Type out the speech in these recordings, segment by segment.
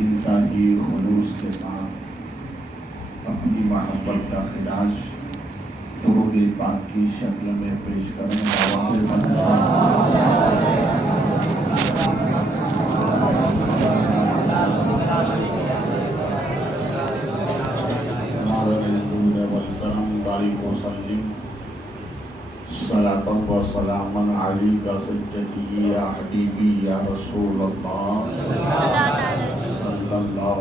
انتہائی خلوص کے ساتھ اپنی محبت کا خراج درود پاک کی شکل میں پیش کریں. صلاة و سلاما علیک سیدی یا حبیبی یا رسول اللہ صلی اللہ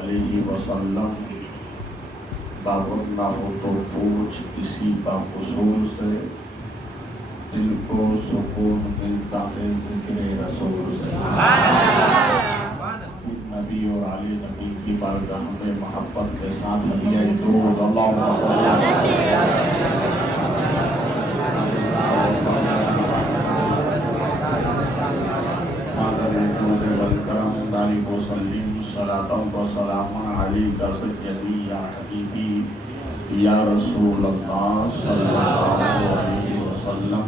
علیہ وسلم. دعوت نہ ہو تو پوچھ اسی کا حصول سے، دل کو سکون ملتا ہے ذکر رسول سے. نبی اور علی نبی کی بارگاہ میں محبت کے ساتھ ہدیہ درود اللہم صلی علیہ وسلم. صلاۃ و سلام علیک سیدی یا حبیبی یا رسول اللہ صلی اللہ علیہ وسلم.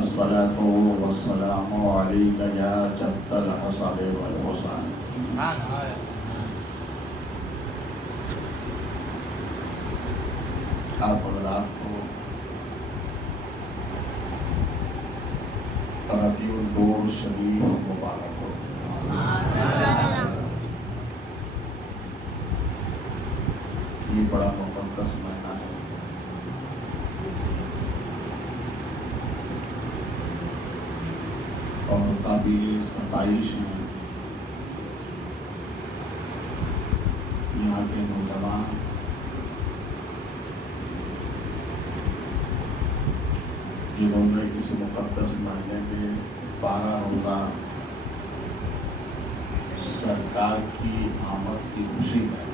الصلاۃ والسلام علیک یا جد الحسن والحسین. آپ حضرات کو ربیع النور شریف مبارک ہو. یہ بڑا مقدس مہینہ ہے. اور قابل ستائش ہے یہاں کے نوجوان جنہوں نے اس مقدس مہینے میں 12 روزہ سرکار کی آمد کی خوشی میں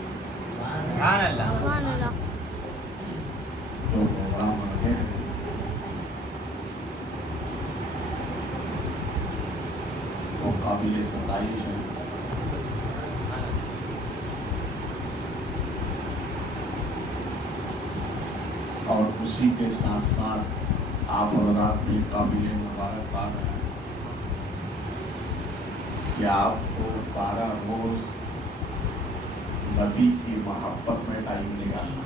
جو پروگرام رکھے ہیں وہ قابل ستائش ہے. اور اسی کے ساتھ ساتھ آپ حضرات بھی قابل مبارکباد ہیں کہ آپ کو 12 روز نبی کی محبت میں ٹائم نکالنا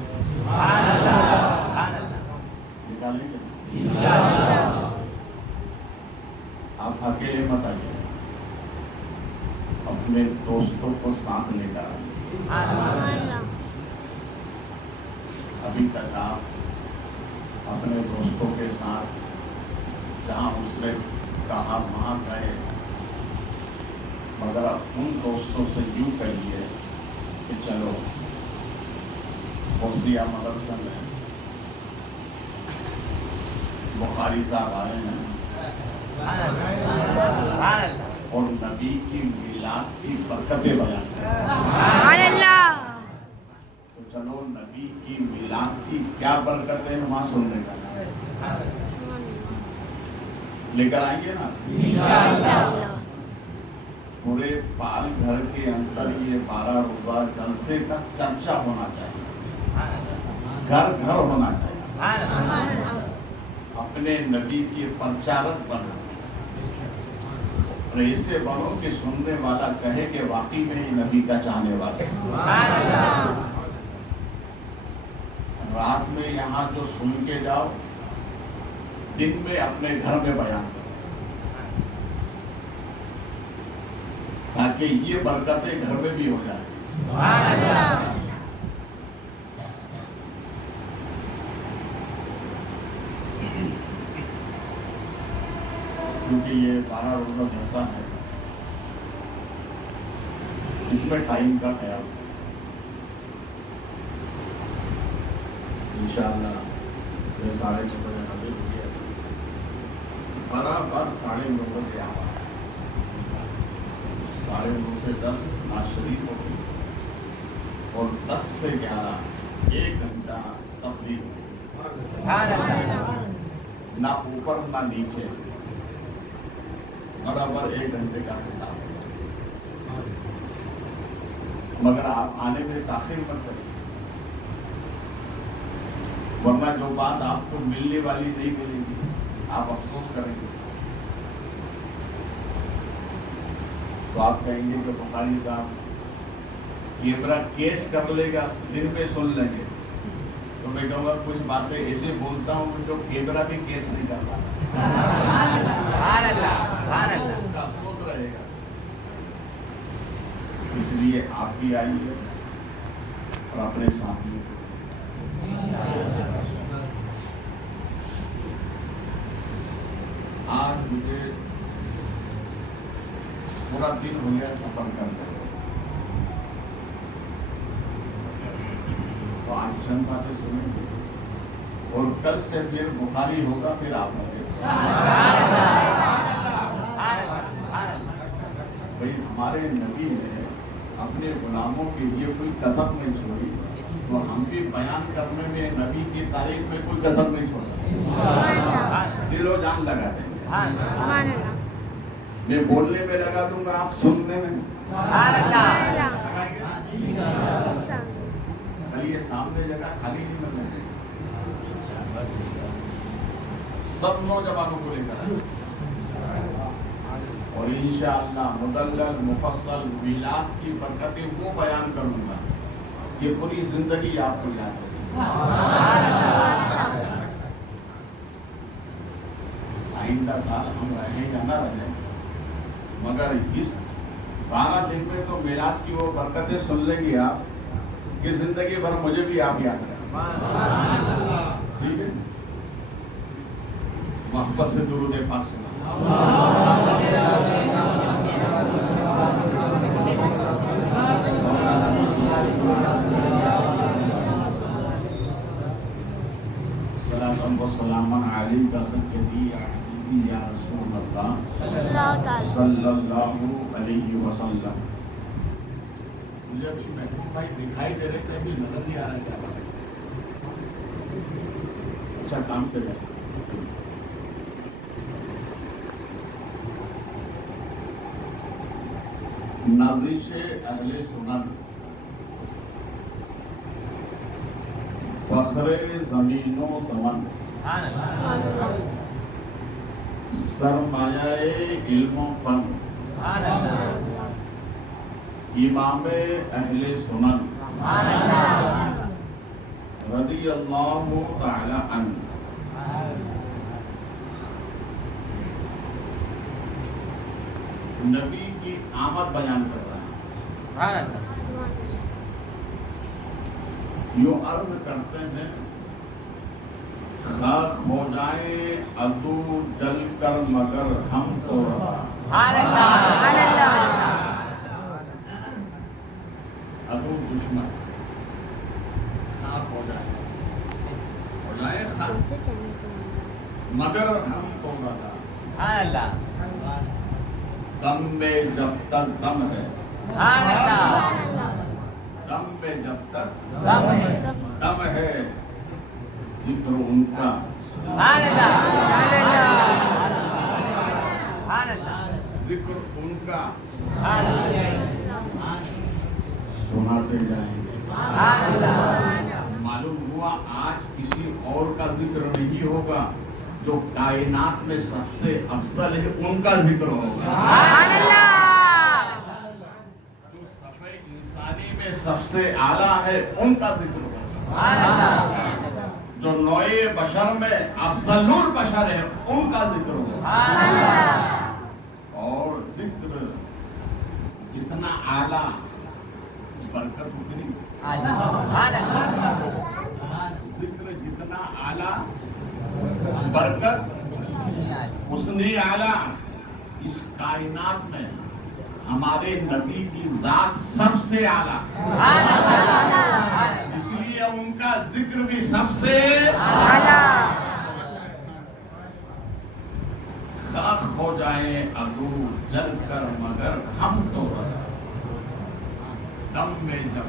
نکالیں گے. آپ اکیلے مت آئیے، اپنے دوستوں کو ساتھ لے کر آئیے. ابھی تک آپ اپنے دوستوں کے ساتھ جہاں اس نے کہا وہاں گئے، مگر اب ان دوستوں سے یوں کہیے کہ چلو غوثیہ مدرسہ میں بخاری صاحب آئے ہیں اور نبی کی میلاد کی برکتیں بیان کریں. تو چلو نبی کی میلاد کی کیا برکتیں وہاں سننے کا لے کر آئیں گے نا. پورے پال گھر کے اندر یہ 12 روزہ جلسے کا چرچا ہونا چاہیے، گھر گھر ہونا چاہیے. اپنے نبی کی پرچارک بنو اور ایسے بنو کہ سننے والا کہے کہ واقعی میں ہی نبی کا چاہنے والے. رات میں یہاں جو سن کے جاؤ، دن میں اپنے گھر میں بیان کرو تاکہ یہ برکتیں گھر میں بھی ہو جائیں. کیونکہ یہ 12 روزہ جیسا ہے، اس میں ٹائم کا خیال انشاءاللہ. یہ 9:30 بجے حاضر ہوئی ہے، برابر 9:30 بجے آواز 9:30 سے 10 نماز شریف ہو گئی. اور 10 سے 11 1 گھنٹہ تبلیغ، نہ اوپر نہ نیچے، برابر 1 گھنٹے کا خطاب، مگر آپ آنے میں تاخیر مت کریں، ورنہ جو بات آپ کو ملنے والی نہیں ملے گی آپ افسوس کریں گے۔ تو آپ کہیں گے کہ بخاری صاحب کیمرہ کیس کر لے گا، دن میں سن لیں گے، تو میں کہوں گا کچھ باتیں ایسے بولتا ہوں جو کیمرہ بھی کیس نہیں کر پاتا، اس کا افسوس رہے گا۔ اس لیے آپ بھی آئیے اور اپنے ساتھیوں کو، آج مجھے پورا دن ہو گیا سفر کرتے ہوئے، تو آج چند باتیں سنیں گے اور کل سے پھر بخاری ہوگا، پھر آپ آئیے۔ بھائی ہمارے نبی نے اپنے غلاموں کے لیے کوئی کسر نہیں چھوڑی، تو ہم بھی بیان کرنے میں نبی کی تاریخ میں کوئی کسر نہیں چھوڑا، دل و جان لگا دیں گے۔ میں بولنے میں لگا دوں گا، آپ سننے میں یہ سامنے جگہ خالی نہیں ملنے دیں، سب نوجوانوں کو لے کر اور انشاءاللہ مدلل مفصل میلاد کی برکتیں وہ بیان کروں گا کہ پوری زندگی آپ کو یاد ہوگی۔ آئندہ سال ہم رہیں یا نہ رہیں، مگر اس 12 دن میں تو میلاد کی وہ برکتیں سن لیں گے آپ کہ زندگی بھر مجھے بھی آپ یاد رہیں۔ ٹھیک ہے، محبت سے درود پاک سنا۔ سلام علیک سیدی یا حبیبی یا رسول اللہ صلی اللہ علیہ وسلم۔ مجھے ابھی محبوب بھائی دکھائی دے رہے تھے، ابھی نظر نہیں آ رہا کیا بات ہے۔ اچھا کام سے گئے۔ نازش اہل سنن، فخر زمین و زمن، سرمایہ علم و فن، امام اہل سنن رضی اللہ تعالی عنہ، نبی کی آمد بیان کر رہا ہے۔ یوں عرض کرتے ہیں، خاک ہو جائے عدو جل کر مگر ہم تو رضا۔ عدو دشمن خاک ہو جائے خاک، مگر ہم تو رضا۔ دم میں جب تک دم ہے، دم میں جب تک دم ہے، ذکر ان کا ذکر ان کا سناتے جائیں گے۔ معلوم ہوا آج کسی اور کا ذکر نہیں ہوگا، جو کائنات میں سب سے افضل ہے ان کا ذکر ہوگا، جو صفحہ انسانی میں سب سے اعلیٰ ہے ان کا ذکر ہوگا، جو نوع بشر میں افضل البشر ہے ان کا ذکر ہوگا۔ اور ذکر جتنا اعلیٰ برکت اتنی، ذکر جتنا اعلیٰ برکت اتنی اعلیٰ۔ اس کائنات میں ہمارے نبی کی ذات سب سے اعلیٰ، اس لیے ان کا ذکر بھی سب سے اعلیٰ۔ خاک ہو جائے عدو جل کر مگر ہم تو رضا، دم میں جب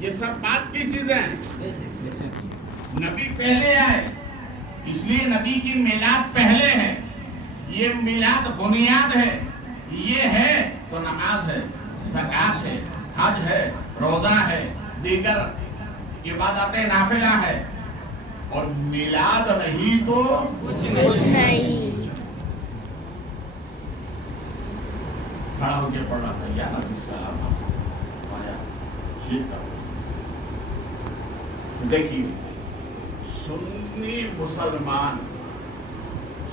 یہ سب بات کی چیزیں ہیں. نبی پہلے آئے اس لیے نبی کی میلاد پہلے ہے. یہ میلاد بنیاد ہے. یہ ہے تو نماز ہے, زکات ہے, حج ہے, روزہ ہے, دیگر عبادات نافلہ ہے. اور میلاد نہیں تو کچھ نہیں. کھڑا ہو کے پڑھ رہا تھا یا نبی السلام آیا شیخ کا. دیکھیے سنی مسلمان,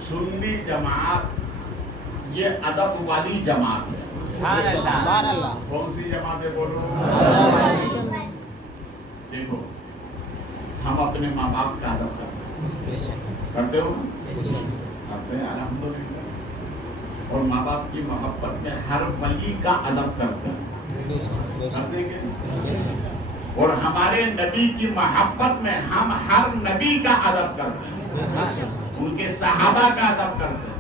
سنی جماعت یہ ادب والی جماعت ہے. سبحان اللہ. کون سی جماعت ہے بولو؟ دیکھو ہم اپنے ماں باپ کا ادب کرتے ہیں. کرتے ہو؟ کرتے ہیں الحمدللہ. اور ماں باپ کی محبت میں ہر ولی کا ادب کرتے ہیں. کرتے ہیں. اور ہمارے نبی کی محبت میں ہم ہر نبی کا ادب کرتے ہیں. ان کے صحابہ کا ادب کرتے ہیں,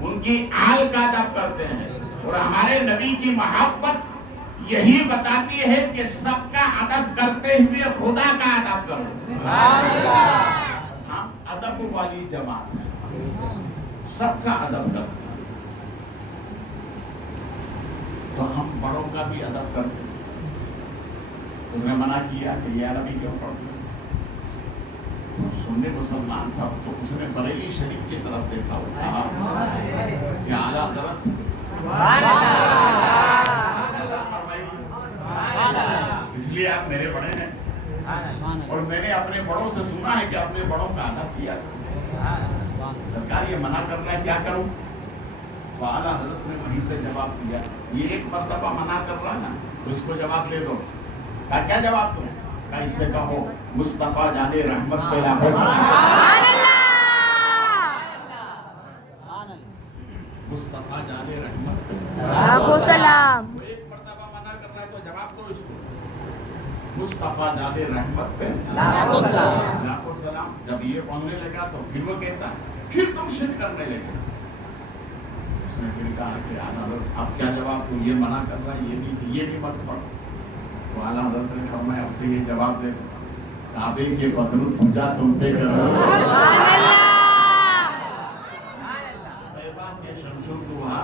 ان کی آل کا ادب کرتے ہیں. اور ہمارے نبی کی محبت یہی بتاتی ہے کہ سب کا ادب کرتے ہوئے خدا کا ادب کرو. ہم ادب والی جماعت ہیں, سب کا ادب کرتے ہیں. تو ہم بڑوں کا بھی ادب کرتے ہیں. اس نے منع کیا کہ یا نبی کیوں پڑھتے ہیں. سننے مسلمان تھا تو اس نے بریلی شریف کی طرف دیکھا اور کہا کہ اعلیٰ حضرت اس لیے آپ میرے بڑے ہیں اور میں نے اپنے بڑوں سے سنا ہے کہ اپنے بڑوں کا ادب کیا. سرکار یہ منع کر رہا ہے, کیا کروں؟ تو اعلیٰ حضرت نے وہیں سے جواب دیا, یہ ایک مرتبہ منع کر رہا ہے نا تو اس کو جواب دے دو. کیا جواب دو؟ اس سے کہو مصطفیٰ جانے رحمت پہ لاکھوں مصطفیٰ جانے رحمت پہ لاکھوں سلام. ایک مرتبہ منع کر رہا ہے تو جواب دو اس کو, مصطفیٰ جانے رحمت پہ لاکھوں سلام. لاکھوں سلام. جب یہ پڑھنے لگا تو پھر وہ کہتا ہے پھر تم شرک کرنے لگے. اس نے پھر کہا کہ اعلیٰ حضرت اب کیا جواب دوں, یہ منع کر رہا ہے یہ بھی مت پڑھو. تو اعلیٰ حضرت نے فرمایا اب سے یہ جواب دے, کعبے کے بدر پوجا تم پہ کرو, طیبہ کے شمس الضحیٰ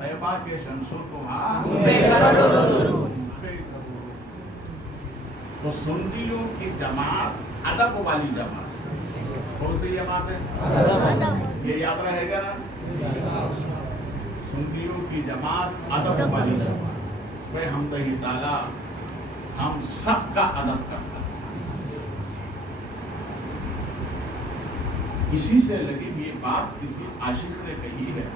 طیبہ کے شمس الضحیٰ. تو سنیوں کی جماعت ادب والی جماعت. کون سی جماعت ہے؟ یہ یاد رہے گا نا, سنیوں کی جماعت ادب والی جماعت. ہم تعالیٰ ہم سب کا ادب کرتا ہے. اسی سے لگی یہ بات کسی عاشق نے کہی ہے,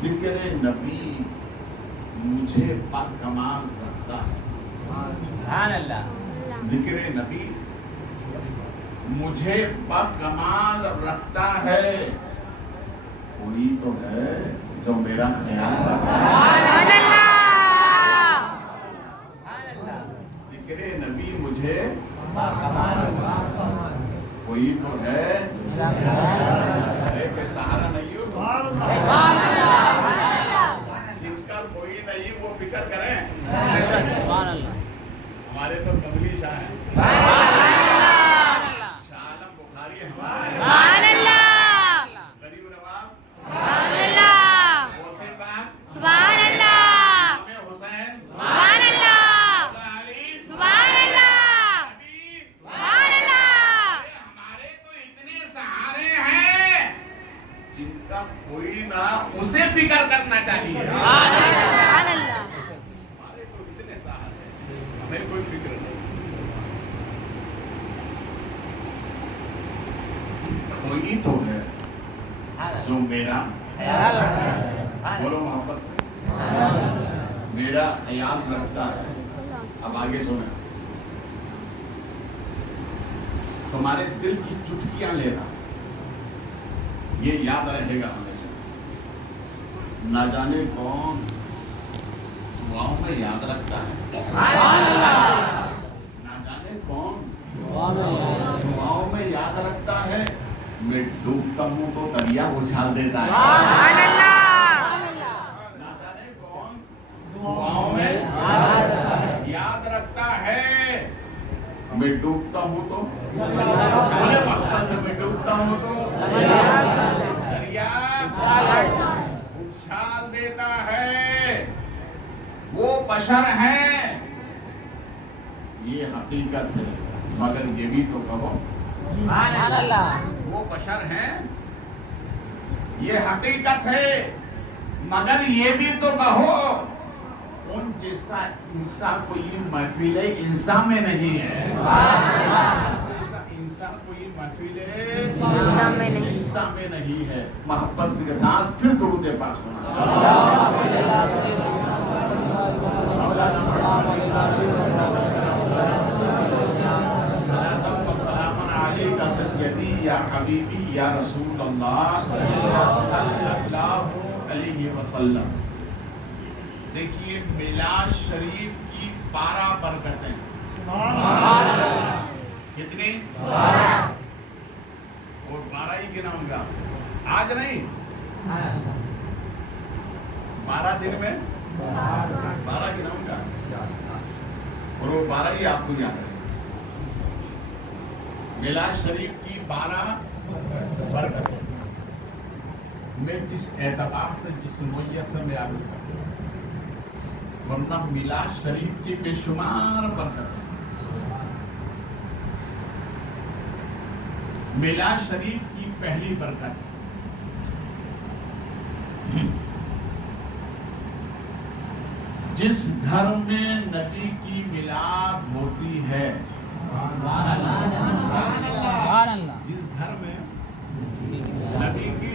ذکر نبی مجھے بدکمال رکھتا ہے. ذکر نبی مجھے بدکمال رکھتا ہے. کوئی تو ہے جو میرا خیال رکھتا ہے. ذکر نبی مجھے کوئی تو ہے سہارا نہیں ہو, جن کا کوئی نہیں وہ فکر کریں. ہمارے تو کملی شاہ ہیں, شاہ عالم بخاری ہمارے, غریب نواز سبحان اللہ, حسین سبحان اللہ, علی سبحان اللہ, سبحان اللہ. ہمارے تو اتنے سہارے ہیں جن کا کوئی نہ اسے فکر کرنا چاہیے. سبحان اللہ. ہمارے تو اتنے سہارے ہیں, ہمیں کوئی فکر نہیں. کوئی تو ہے جو میرا بولو محبت سے میرا خیال رکھتا ہے. اب آگے سنیں, تمہارے دل کی چٹکیاں لینا, یہ یاد رہے گا ہمیشہ. نہ جانے کون دعاؤں میں یاد رکھتا ہے, نہ جانے کون دعاؤں میں یاد رکھتا ہے. میں ڈوبتا ہوں تو دریا اچھال دیتا ہے. نہ جانے کون میں ڈوبتا ہوں تو بولے محبت سے میں ڈوبتا ہوں تو دریا اچھال دیتا ہے. وہ بشر ہیں یہ حقیقت ہے مگر یہ بھی تو کہو سبحان اللہ. وہ بشر ہیں یہ حقیقت ہے مگر یہ بھی تو کہو ان جیسا انسان کوئی محفل انسان میں نہیں ہے. جیسا انسان کوئی محفل انسان میں نہیں ہے. محبت کے ساتھ پھر درود پاک سنا. یا حبیبی یا رسول اللہ صلی اللہ علیہ وسلم. دیکھیے میلاد شریف کی 12 برکتیں. کتنی؟ 12. اور 12 ہی گناؤں گا آج نہیں. 12 دن میں 12 گناؤں گا اور وہ 12 ہی آپ کو یاد رہے. میلاد شریف کی 12 برکتیں میں جس اعتبار سے جس نوعیت سے میں آگے کرتا ہوں ورنہ میلاد شریف کی بے شمار برکتیں. میلاد شریف کی پہلی برکت جس گھر میں نبی کی میلاد ہوتی ہے جس گھر میں نبی کی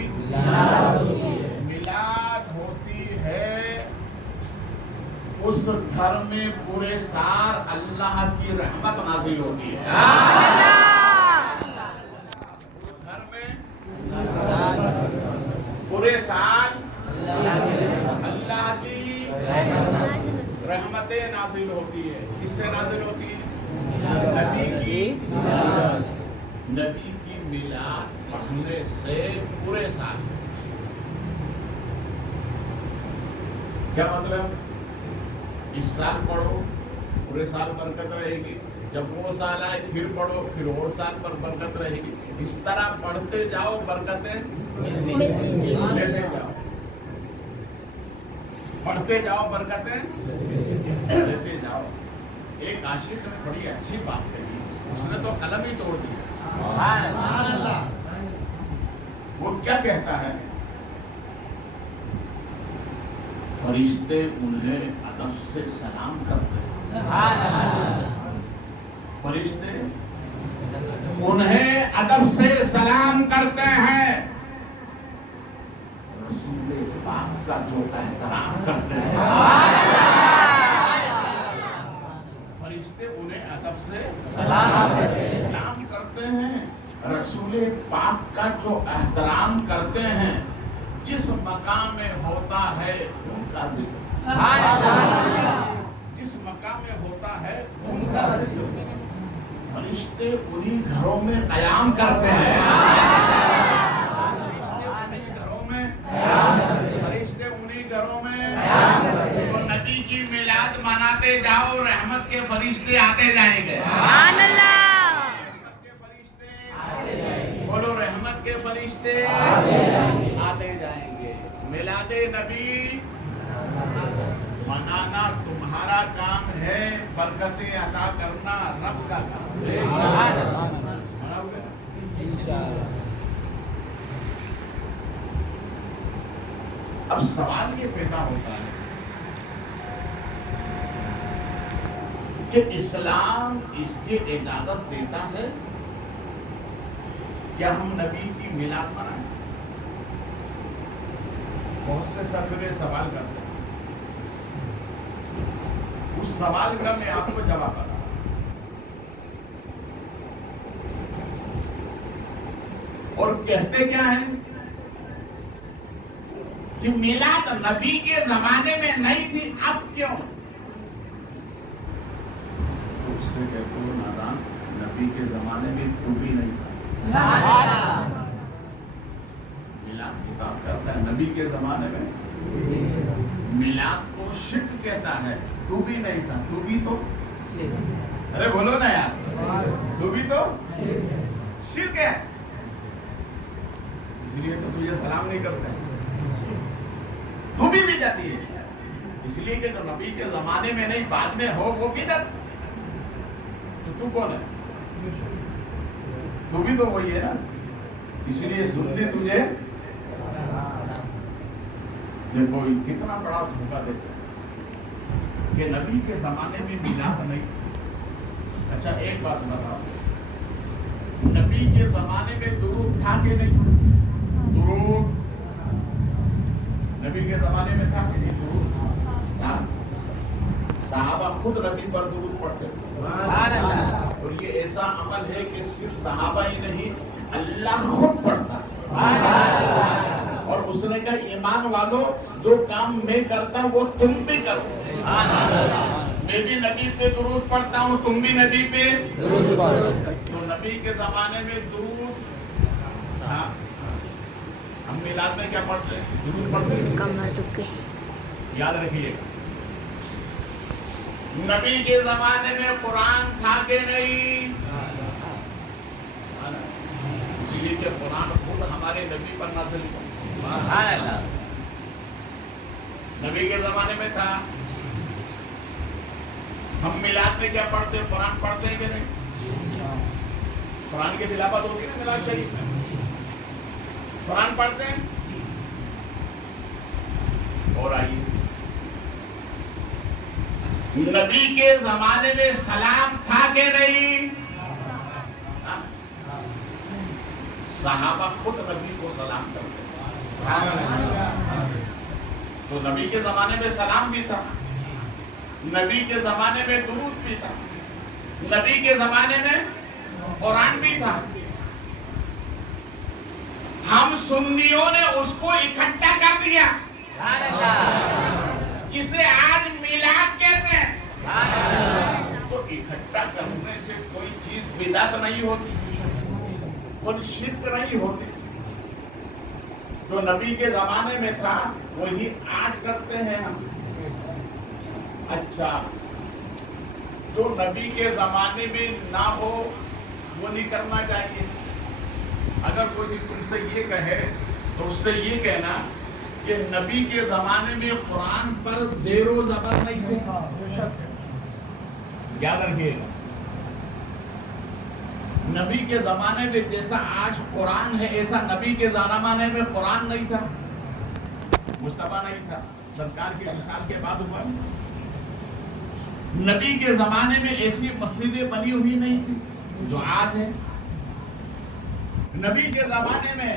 میلاد ہوتی ہے اس گھر میں پورے سال اللہ کی رحمت نازل ہوتی ہے. اس گھر میں پورے سال اللہ کی رحمتیں نازل ہوتی ہے. کس سے نازل ہوتی ہے؟ نبی کی میلاد پڑھنے سے پورے سال. کیا مطلب؟ اس سال پڑھو پورے سال برکت رہے گی. جب وہ سال آئے پھر پڑھو پھر اور سال پر برکت رہے گی. اس طرح پڑھتے جاؤ برکتیں لیتے جاؤ. پڑھتے جاؤ برکتیں لیتے جاؤ. ایک عاشق نے بڑی اچھی بات کہی. اس نے تو قلم ہی توڑ دیا. وہ کیا کہتا ہے؟ فرشتے انہیں ادب سے سلام کرتے ہیں. فرشتے انہیں ادب سے سلام کرتے ہیں. رسول پاک کا جو احترام کرتے ہیں فرشتے انہیں ادب سے سلام کرتے ہیں. رسول پاک کا جو احترام کرتے ہیں جس مقام میں ہوتا ہے ان کا ذکر. جس مقام میں ہوتا ہے ان کا ذکر. فرشتے انہی گھروں میں قیام کرتے ہیں. فرشتے انہی گھروں میں تو نبی کی میلاد مناتے جاؤ. رحمت کے فرشتے آتے جائیں گے. سبحان اللہ. رحمت کے فرشتے بولو رحمت کے فرشتے آتے جائیں گے. میلاد نبی منانا تمہارا کام ہے. برکتیں عطا کرنا رب کا کام ہے. اب سوال یہ پیدا ہوتا ہے کہ اسلام اس کی اجازت دیتا ہے کیا ہم نبی کی میلاد منائیں؟ بہت سے سفیر سوال کرتے ہیں. اس سوال کا میں آپ کو جواب بتا. اور کہتے کیا ہیں کہ میلاد نبی کے زمانے میں نہیں تھی اب کیوں؟ اس سے کہتے ہو نادان نبی کے زمانے میں تو بھی نہیں تھا. میلاد کی بات کرتا ہے نبی کے زمانے میں میلاد کو شرک کہتا ہے. تو بھی نہیں تھا. تو بھی تو ارے بولو نا یار، تو بھی تو شرک ہے، اس لیے تو تجھے سلام نہیں کرتا، تو بھی بدعتی ہے، اس لیے کہ جو نبی کے زمانے میں نہیں بعد میں ہو وہ بدعت، تو کون ہے؟ تو بھی تو وہی ہے نا، اس لیے سنی تجھے دیکھو کتنا بڑا دھوکہ دیتا ہے کہ نبی کے زمانے میں میلاد نہیں. اچھا ایک بات بتاؤ، نبی کے زمانے میں درود تھا کہ نہیں؟ درود نبی کے زمانے میں تھا کہ نہیں؟ درود تھا. صحابہ خود نبی پر درود پڑھتے تھے، اور یہ ایسا عمل ہے کہ صرف صحابہ ہی نہیں اللہ خود پڑھتا. اور اس نے کہا ایمان والو جو کام میں کرتا ہوں وہ تم بھی کرو. میں بھی نبی پہ درود پڑھتا ہوں، تم بھی نبی پہ درود پڑھو. تو نبی کے زمانے میں درود تھا. ہم میلاد میں کیا پڑھتے ہیں؟ درود پڑھتے ہیں. کمر دکھے یاد رکھیے گا، نبی کے زمانے میں قرآن تھا کہ نہیں؟ اسی لیے کہ قرآن خود ہمارے نبی پر نازل ہوا. نبی کے زمانے میں تھا. ہم میلاد میں کیا پڑھتے ہیں؟ قرآن پڑھتے ہیں کہ نہیں؟ قرآن کی تلاوت ہوتی ہے نا میلاد شریف میں، قرآن پڑھتے ہیں. اور آئیے، نبی کے زمانے میں سلام تھا کہ نہیں؟ صحابہ خود نبی کو سلام کرتے. تو نبی کے زمانے میں سلام بھی تھا، نبی کے زمانے میں درود بھی تھا، نبی کے زمانے میں قرآن بھی تھا. ہم سنیوں نے اس کو اکٹھا کر دیا جسے آج میلاد کہتے ہیں. تو اکٹھا کرنے سے کوئی چیز بدعت نہیں ہوتی، کوئی شرک نہیں ہوتی. جو نبی کے زمانے میں تھا وہی آج کرتے ہیں ہم. اچھا جو نبی کے زمانے میں نہ ہو وہ نہیں کرنا چاہیے. اگر کوئی تم سے یہ کہے تو اس سے یہ کہنا کہ نبی کے زمانے میں قرآن پر زیر و زبر نہیں تھے. یاد رکھیے گا، نبی کے زمانے میں جیسا آج قرآن ہے ایسا نبی کے زمانے میں قرآن نہیں تھا، مصطفیٰ نہیں تھا، سرکار کی مثال کے بعد ہوا. نبی کے زمانے میں ایسی مسجدیں بنی ہوئی نہیں تھی جو آج ہے. نبی کے زمانے میں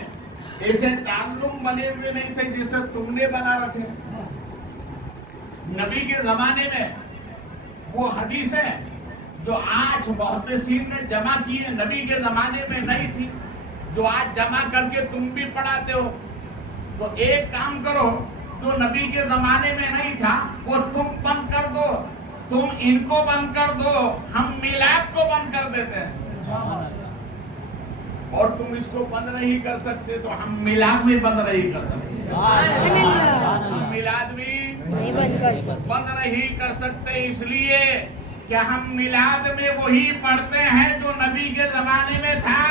ایسے تعلق بنے ہوئے نہیں تھے جیسے تم نے بنا رکھے. نبی کے زمانے میں وہ حدیثیں جو آج محدثین نے جمع کی ہیں نبی کے زمانے میں نہیں تھی، جو آج جمع کر کے تم بھی پڑھاتے ہو. تو ایک کام کرو، جو نبی کے زمانے میں نہیں تھا وہ تم بند کر دو، تم ان کو بند کر دو، ہم میلاد کو بند کر دیتے ہیں. اور تم اس کو بند نہیں کر سکتے تو ہم میلاد بھی بند نہیں کر سکتے. ہم میلاد بھی بند نہیں کر سکتے، اس لیے کہ ہم میلاد میں وہی پڑھتے ہیں جو نبی کے زمانے میں تھا.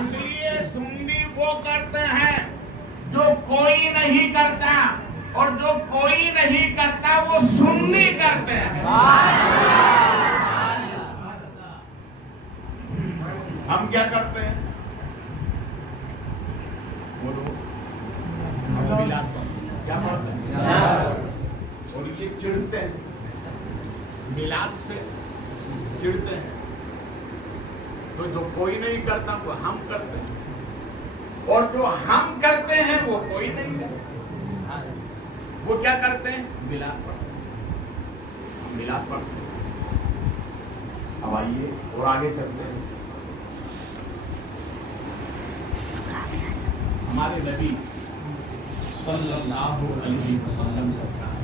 اس لیے سنی وہ کرتے ہیں جو کوئی نہیں کرتا، اور جو کوئی نہیں کرتا وہ سنی کرتے ہیں. ہم کیا کرتے ہیں؟ بولو، ہم میلاد کیا پڑھتے ہیں اور یہ چڑھتے ہیں، میلاد سے چڑھتے ہیں. تو جو کوئی نہیں کرتا وہ ہم کرتے ہیں، اور جو ہم کرتے ہیں وہ کوئی نہیں کرتا. وہ کیا کرتے ہیں؟ میلاد پڑھتے ہیں. ہم میلاد پڑھتے ہیں. اب آئیے اور آگے چلتے ہیں. ہمارے نبی صلی اللہ علیہ وسلم سرکار،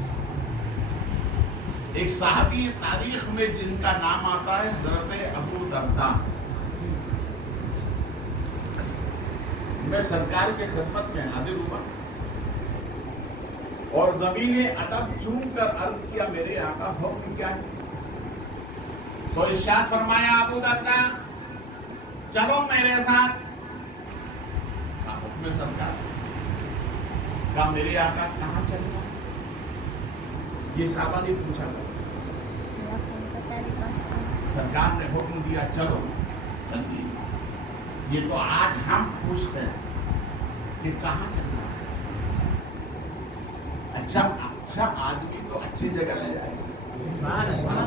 ایک صحابی تاریخ میں جن کا نام آتا ہے حضرت ابو درداء. میں سرکار کے خدمت میں حاضر ہوا. اور زمین ادب چوم کر عرض کیا میرے آقا حکم کیا ہے؟ تو ارشاد فرمایا ابو دردہ چلو میرے ساتھ. کہا حکم سرکار. کہا میرے آقا کہاں چلنا؟ یہ صحابہ نے پوچھا تھا. سرکار نے حکم دیا چلو چلیے. یہ تو آج ہم پوچھتے ہیں کہ کہاں چلنا ہے. اچھا آدمی تو اچھی جگہ لے جائے گا.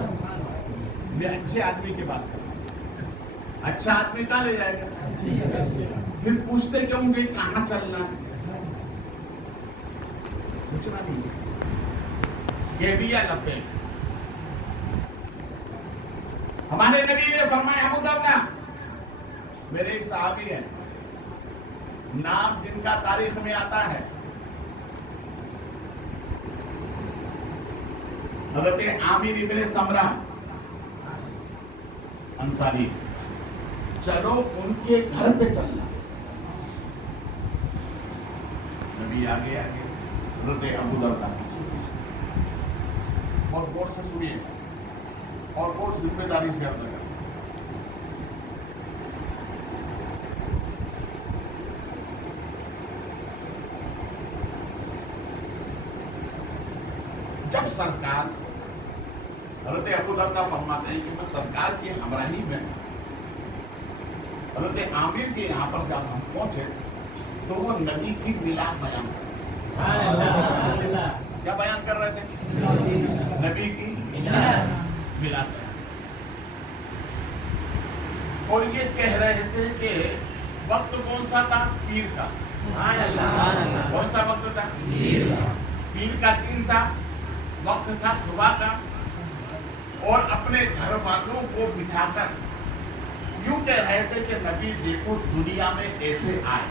میں اچھے آدمی کی بات کر رہا ہوں. اچھا آدمی کہاں لے جائے گا؟ پھر پوچھتے کیوں کہ کہاں چلنا ہے؟ پوچھنا نہیں کہہ دیا لبیک. ہمارے نبی نے فرمایا ابو دردہ میرے ایک صحابی ہیں نام جن کا تاریخ میں آتا ہے حضرت عامر ابن سمرہ انصاری. چلو ان کے گھر پہ چلنا. نبی آگے حضرت ابو دردہ اور غور سے سنیے اور بہت ذمہ داری سے عرض کریں. جب سرکار حضرت ابو دردہ فرماتے ہیں کہ میں سرکار کی ہمراہی میں حضرت عامر کے یہاں پر جب ہم پہنچے تو وہ نبی کی ملاد بیان کر رہے تھے. کیا بیان کر رہے تھے؟ نبی کی ملاد. اور یہ کہہ رہے تھے کہ وقت کون سا تھا؟ پیر کا. کون سا وقت تھا؟ پیر کا دن تھا. وقت تھا صبح کا. اور اپنے گھر والوں کو بٹھا کر یوں کہہ رہے تھے کہ نبی دیکھو دنیا میں ایسے آئے.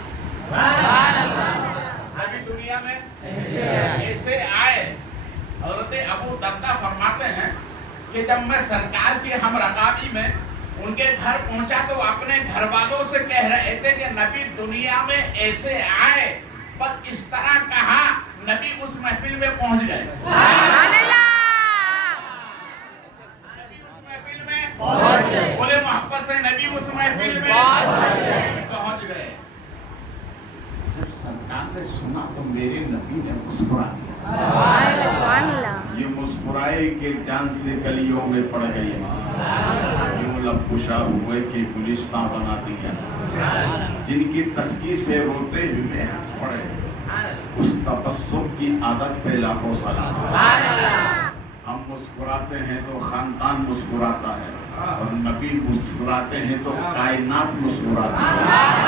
نبی دنیا میں ایسے آئے. حضرت ابو دردہ فرماتے ہیں کہ جب میں سرکار کی ہم رکابی میں ان کے گھر پہنچا تو اپنے گھر والوں سے کہہ رہے تھے کہ نبی دنیا میں ایسے آئے. بس اس طرح کہا نبی اس محفل میں پہنچ گئے. بولے محبت سے نبی اس محفل میں پہنچ گئے. جب سرکار نے سنا تو میرے نبی نے مسکرا دیا. یہ مسکرائے کہ جان سے کلیوں میں پڑ گئی یوں لب کشا ہوئے کہ گلستان بنا دیا. جن کی تسکی سے روتے ہوئے ہنس پڑے اس تبسم کی عادت پہ لاکھوں سلام. ہم مسکراتے ہیں تو خاندان مسکراتا ہے اور نبی مسکراتے ہیں تو کائنات مسکراتی ہے.